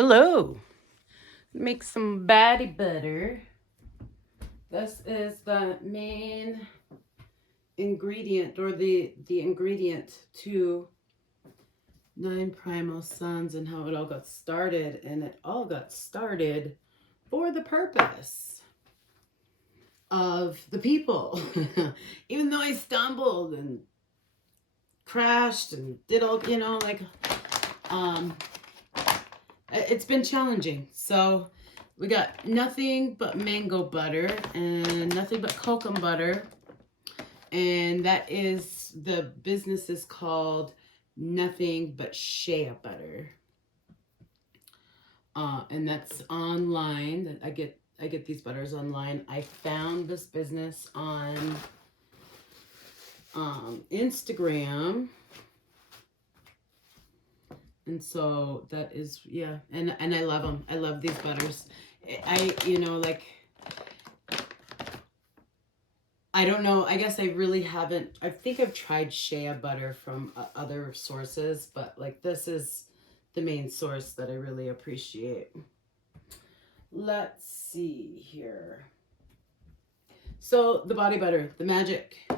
Hello. Make some batty butter. This is the main ingredient, or the ingredient to Nine Primal Suns and how it all got started. And it all got started for the purpose of the people. Even though I stumbled and crashed and did all, it's been challenging. So we got nothing but mango butter and nothing but kokum butter. And that is, the business is called Nothing But Shea Butter. And that's online. I get these butters online. I found this business on Instagram. And so that is, yeah. And I love them. I love these butters. I don't know. I guess I really haven't. I think I've tried shea butter from other sources, but like this is the main source that I really appreciate. Let's see here. So the body butter, the magic. I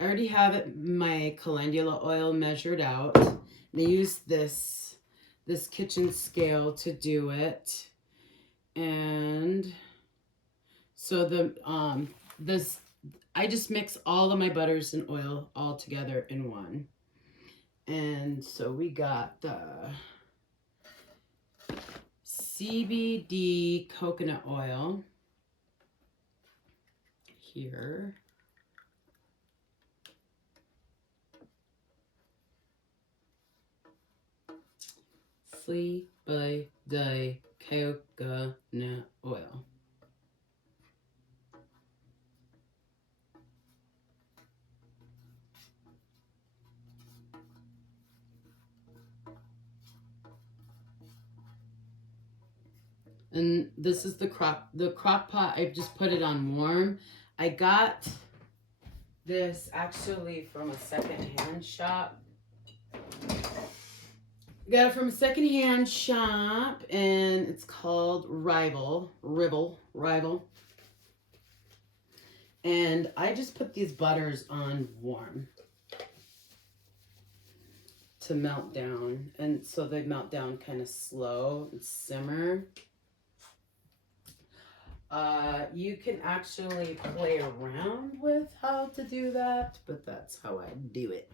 already have my calendula oil measured out. And I used this kitchen scale to do it. And so I just mix all of my butters and oil all together in one. And so we got the CBD coconut oil here. CBD coconut oil. And this is the crock pot. I just put it on warm. I got this actually from a secondhand shop. Got it from a secondhand shop, and it's called Rival. And I just put these butters on warm to melt down. And so they melt down kind of slow and simmer. You can actually play around with how to do that, but that's how I do it.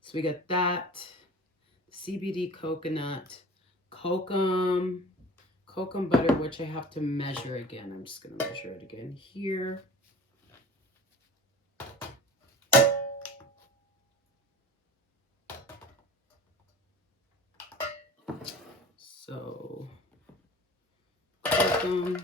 So we got that CBD coconut, kokum butter, which I have to measure again. I'm just going to measure it again here. So, kokum.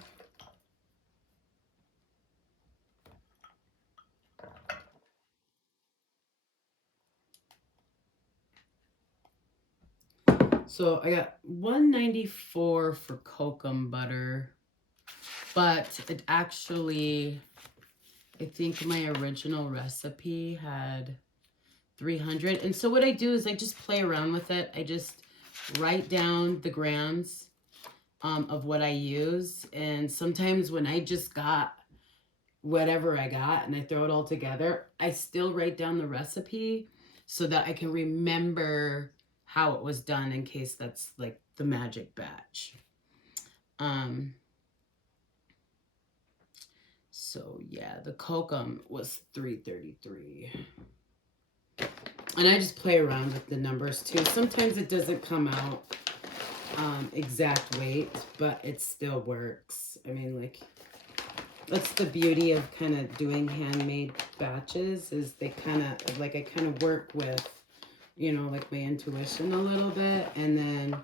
So I got $1.94 for kokum butter, but it actually, I think my original recipe had 300. And so what I do is I just play around with it. I just write down the grams of what I use. And sometimes when I just got whatever I got and I throw it all together, I still write down the recipe so that I can remember how it was done in case that's like the magic batch. So yeah, the kokum was 333. And I just play around with the numbers too. Sometimes it doesn't come out exact weight, but it still works. I mean, like, that's the beauty of kind of doing handmade batches, is they kind of, like, I kind of work with, like my intuition a little bit. And then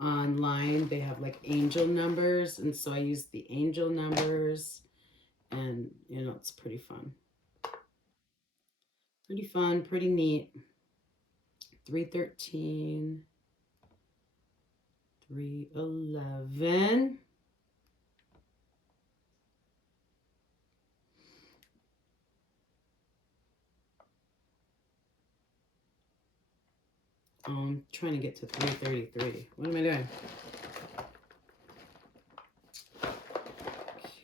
online they have like angel numbers, and so I use the angel numbers, and it's pretty fun. Pretty neat. 313, 311. I'm trying to get to 333. What am I doing?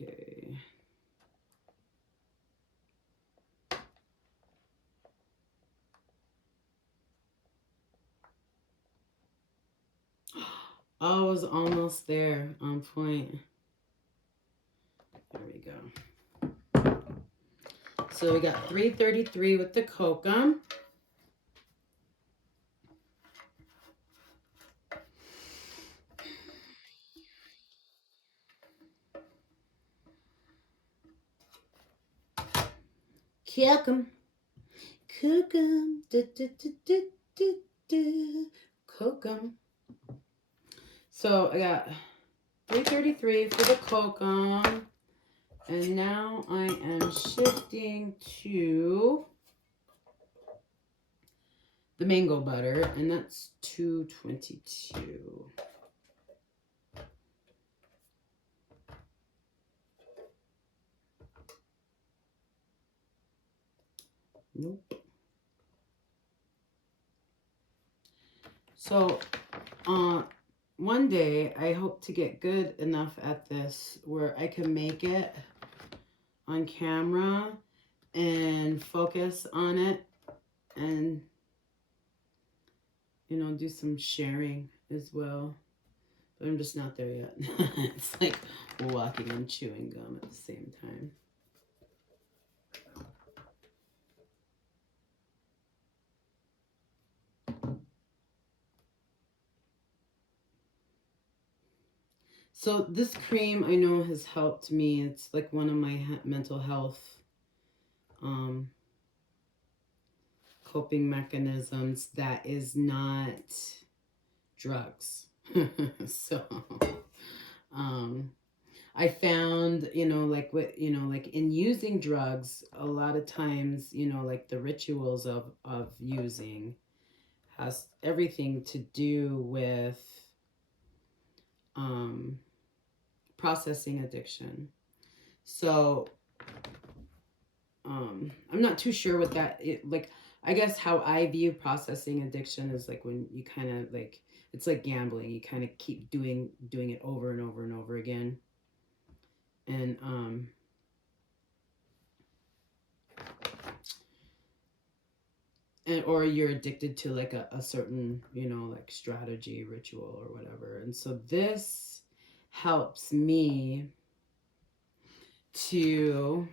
Okay. Oh, I was almost there on point. There we go. So we got 333 with the kokum. Kokum. Kokum. Kokum. So I got 333 for the kokum. And now I am shifting to the mango butter, and that's 222. Nope. So, one day I hope to get good enough at this where I can make it on camera and focus on it and, you know, do some sharing as well. But I'm just not there yet. It's like walking and chewing gum at the same time. So this cream I know has helped me. It's like one of my mental health coping mechanisms that is not drugs. So I found, you know, like what, you know, like in using drugs, a lot of times, you know, like the rituals of using has everything to do with processing addiction. So I'm not too sure what that like. I guess how I view processing addiction is like when you kind of like, it's like gambling. You kind of keep doing it over and over and over again, and or you're addicted to like a certain, you know, like strategy, ritual, or whatever. And so this helps me to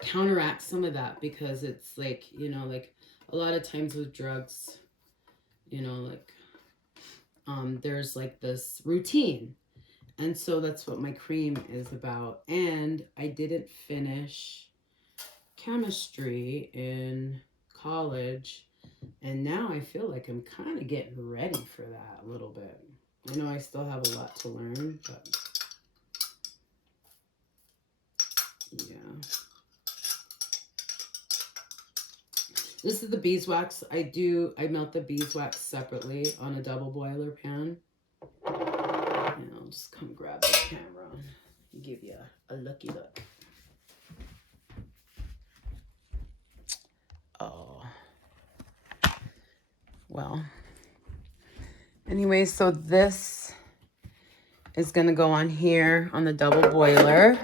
counteract some of that, because it's like, you know, like a lot of times with drugs, you know, like there's like this routine. And so that's what my cream is about. And I didn't finish chemistry in college, and now I feel like I'm kind of getting ready for that a little bit. I know I still have a lot to learn, but yeah. This is the beeswax. I melt the beeswax separately on a double boiler pan. And I'll just come grab the camera and give you a looky look. Oh. Well. Anyway, so this is going to go on here on the double boiler.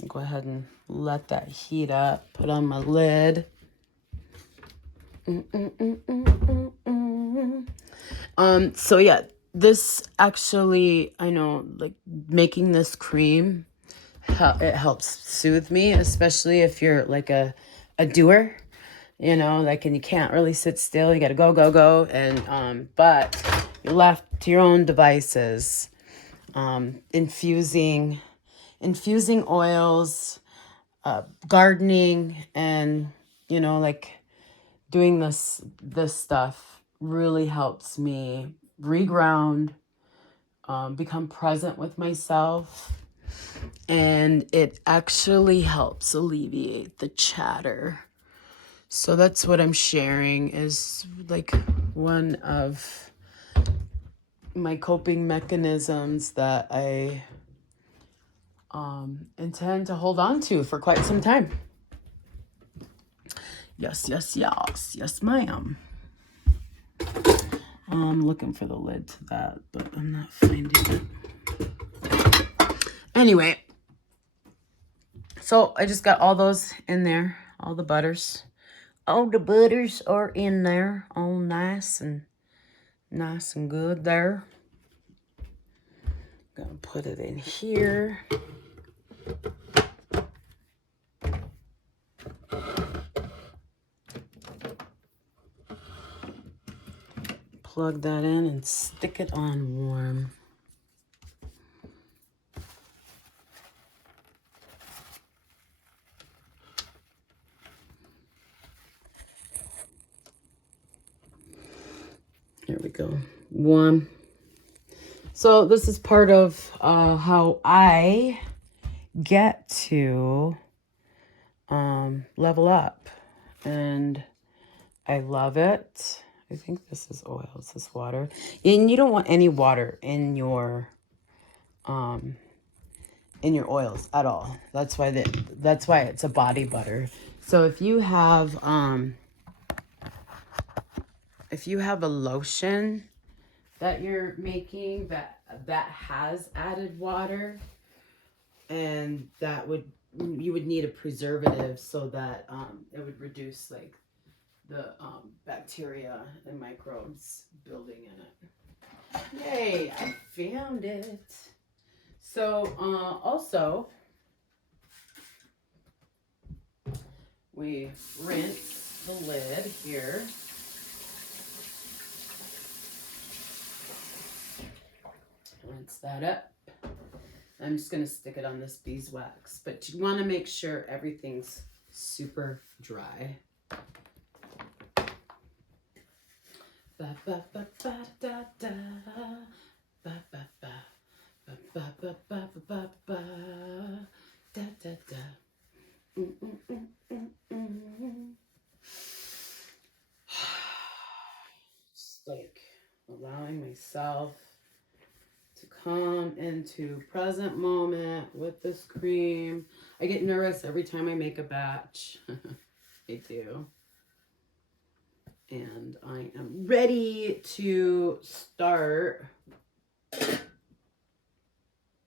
I'll go ahead and let that heat up. Put on my lid. So yeah, this actually, I know, like making this cream, it helps soothe me, especially if you're like a doer, you know, like, and you can't really sit still. You got to go. And, but you're left to your own devices, infusing oils, gardening, and, you know, like doing this stuff really helps me reground, become present with myself, and it actually helps alleviate the chatter. So that's what I'm sharing, is like one of my coping mechanisms that I intend to hold on to for quite some time. Yes, yes, yes. Yes, ma'am. I'm looking for the lid to that, but I'm not finding it. Anyway, so I just got all those in there, all the butters. All the butters are in there, all nice and good there. Gonna put it in here. Plug that in and stick it on warm. There we go. Warm. So this is part of how I get to level up. And I love it. I think this is oil. Is this water? And you don't want any water in your oils at all. That's why it's a body butter. So if you have a lotion that you're making that has added water, and you would need a preservative so that it would reduce like the bacteria and microbes building in it. Yay, I found it. So also we rinse the lid here. Rinse that up. I'm just going to stick it on this beeswax, but you want to make sure everything's super dry. Ba ba ba ba da da. Ba ba ba ba ba ba ba ba ba da da da. Just like allowing myself to come into present moment with this cream. I get nervous every time I make a batch. I do. And I am ready to start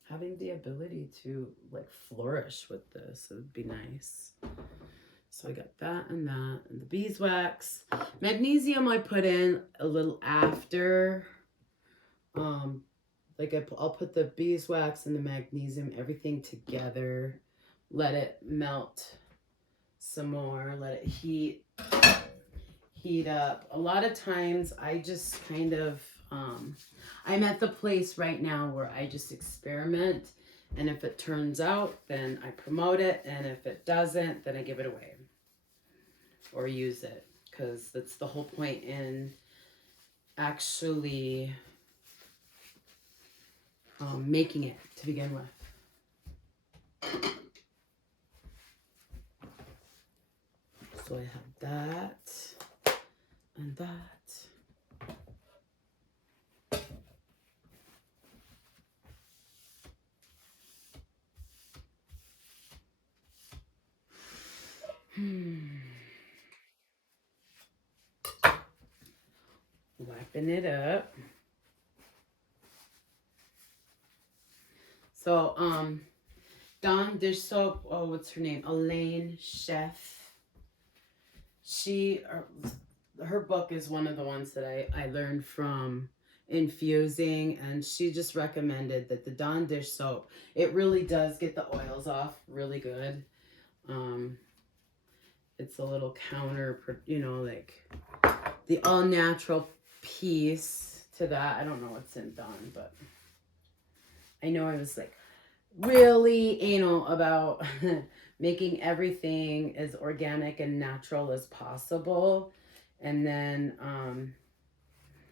having the ability to like flourish with this. It would be nice. So I got that and the beeswax. Magnesium I put in a little after. Like I'll put the beeswax and the magnesium, everything together. Let it melt some more. Let it heat up. A lot of times I just kind of, I'm at the place right now where I just experiment. And if it turns out, then I promote it. And if it doesn't, then I give it away or use it. Because that's the whole point in actually making it to begin with. So I have that and that. Wiping it up. So, Dawn dish soap. Oh, what's her name? Elaine Chef. Her book is one of the ones that I learned from infusing, and she just recommended that the Dawn dish soap, it really does get the oils off really good. It's a little counter, like the all natural piece to that. I don't know what's in Dawn, but I know I was like really anal about making everything as organic and natural as possible. And then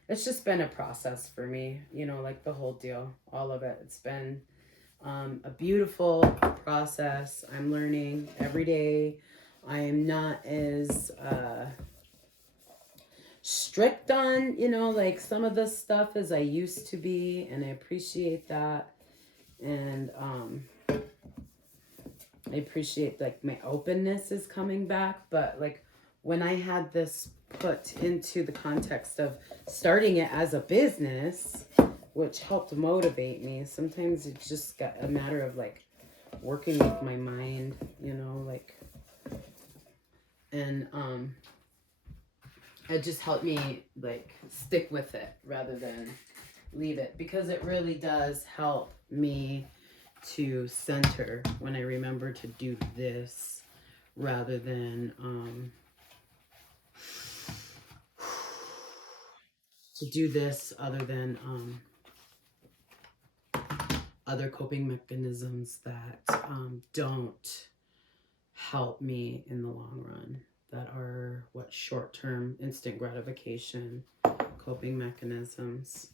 it's just been a process for me, like the whole deal, all of it. It's been a beautiful process. I'm learning every day. I am not as strict on, like some of this stuff as I used to be, and I appreciate that. And I appreciate like my openness is coming back, but like when I had this put into the context of starting it as a business, which helped motivate me, sometimes it's just got a matter of like working with my mind, you know, like, and it just helped me like stick with it rather than leave it, because it really does help me to center when I remember to do this rather than to do this other than other coping mechanisms that don't help me in the long run, that are what, short-term instant gratification coping mechanisms.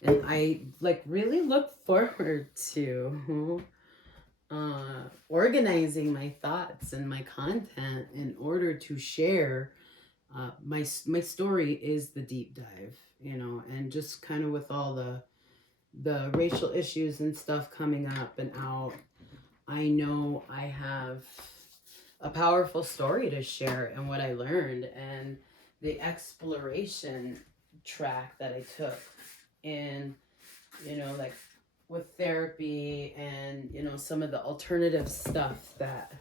And I like really look forward to organizing my thoughts and my content in order to share. My story is the deep dive, you know, and just kind of with all the racial issues and stuff coming up and out, I know I have a powerful story to share and what I learned and the exploration track that I took in, you know, like with therapy and, you know, some of the alternative stuff that,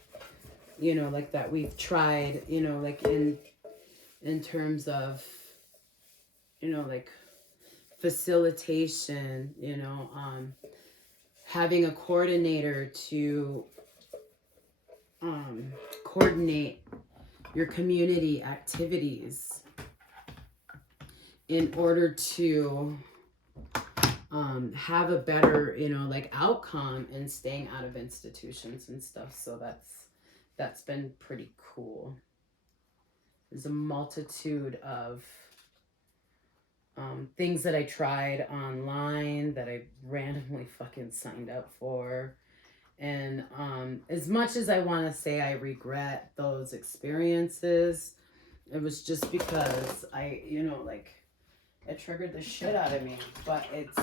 you know, like that we've tried, you know, like in terms of, you know, like facilitation, you know, having a coordinator to coordinate your community activities in order to have a better, you know, like outcome and staying out of institutions and stuff. So that's been pretty cool. There's a multitude of things that I tried online that I randomly fucking signed up for. And as much as I want to say I regret those experiences, it was just because I, you know, like it triggered the shit out of me. But it's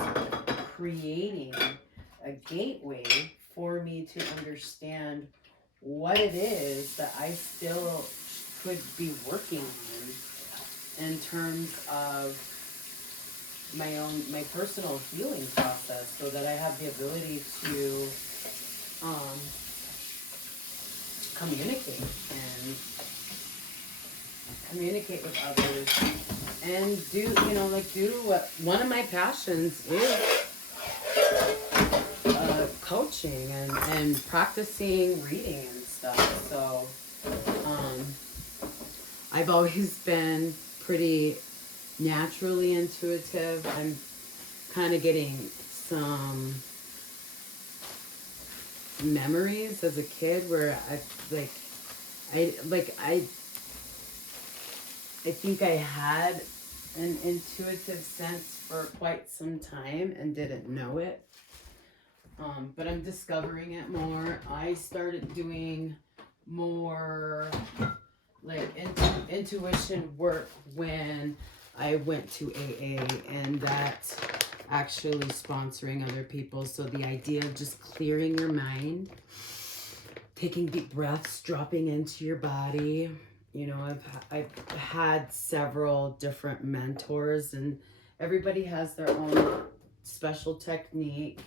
creating a gateway for me to understand what it is that I still could be working on in terms of my personal healing process, so that I have the ability to communicate with others and do, you know, like do what one of my passions is, coaching and practicing reading and stuff. So I've always been pretty naturally intuitive. I'm kind of getting some memories as a kid where I think I had an intuitive sense for quite some time and didn't know it. But I'm discovering it more. I started doing more like intuition work when I went to AA, and that's actually sponsoring other people. So the idea of just clearing your mind, taking deep breaths, dropping into your body. You know, I've had several different mentors, and everybody has their own special technique,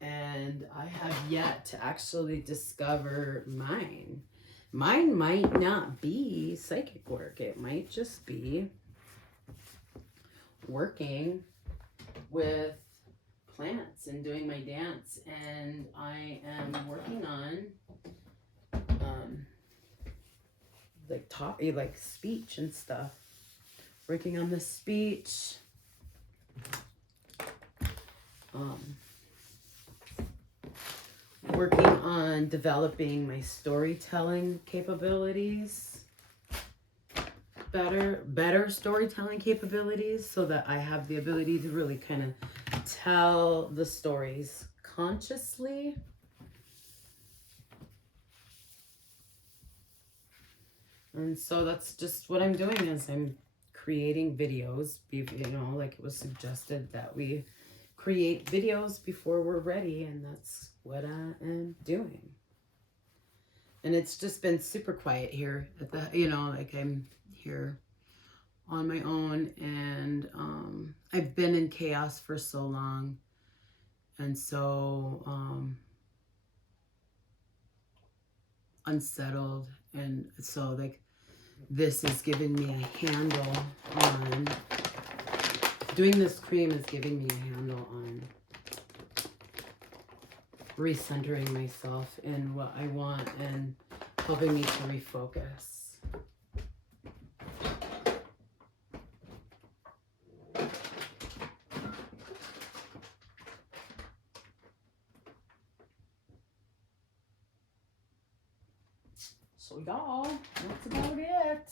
and I have yet to actually discover mine. Mine might not be psychic work. It might just be working with plants and doing my dance. And I am working on like speech and stuff. Working on the speech. Working on developing my storytelling capabilities. Better storytelling capabilities, so that I have the ability to really kind of tell the stories consciously. And so that's just what I'm doing, is I'm creating videos, you know, like it was suggested that we create videos before we're ready, and that's what I am doing. And it's just been super quiet here at the, you know, like I'm here on my own, and I've been in chaos for so long, and so unsettled, and so like this is giving me a handle on doing this cream is giving me a handle on recentering myself in what I want and helping me to refocus. So y'all, that's about it.